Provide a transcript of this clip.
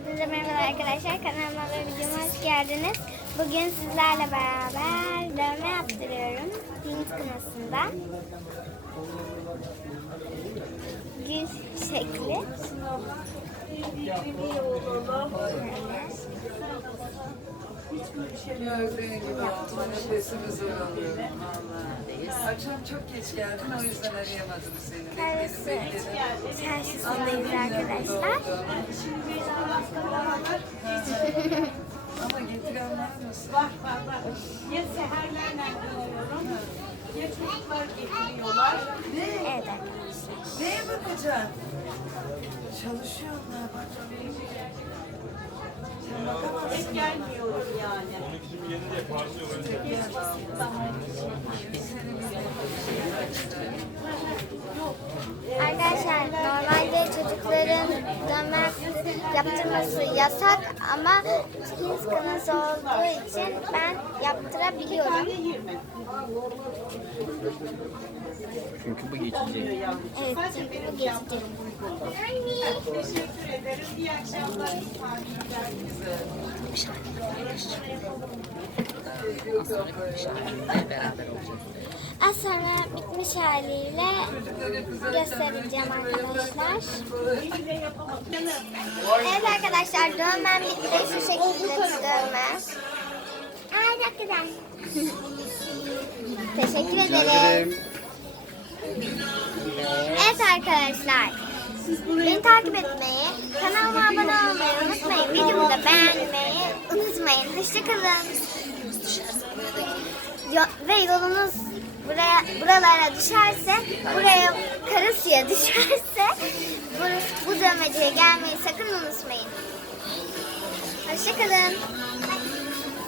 Hepinize merhaba arkadaşlar. Kanalıma ve videoma hoş geldiniz. Bugün sizlerle beraber dövme yaptırıyorum. Hint kınasında. Gül şekli. Gördüğün gibi oldu. Nefesimi zor alıyorum valla. Akşam çok geç geldin o yüzden arayamadım seni. Bekledim. çarşısındayız arkadaşlar. Ama getirenler nasıl? Bak bak bak. Ya seherlerle görüyorum. Ya çocuklar getiriyorlar. Ne? Evet arkadaşlar. Neye bakacaksın? Çalışıyorlar bak. Sen bakamazsın. Gelmiyorum yani. Arkadaşlar dövme yaptırması yasak ama Hint kınası olduğu için ben yaptırabiliyorum. 20. Çünkü bu geçecek. Evet çünkü bu geçecek. Teşekkür ederim. İyi akşamlar. beraber olacağız. Az sonra bitmiş haliyle göstereceğim arkadaşlar. Evet arkadaşlar dövmem bitti. Şu şekilde dövme. Aa çok güzel. Teşekkür ederim. Evet arkadaşlar. Beni takip etmeyi, kanalıma abone olmayı unutmayın. Videomu da beğenmeyi unutmayın. Hoşçakalın. Yo- ve yolunuz buralara düşerse, buraya Karasu'ya düşerse bu, bu dövmeciye gelmeyi sakın unutmayın. Hoşçakalın.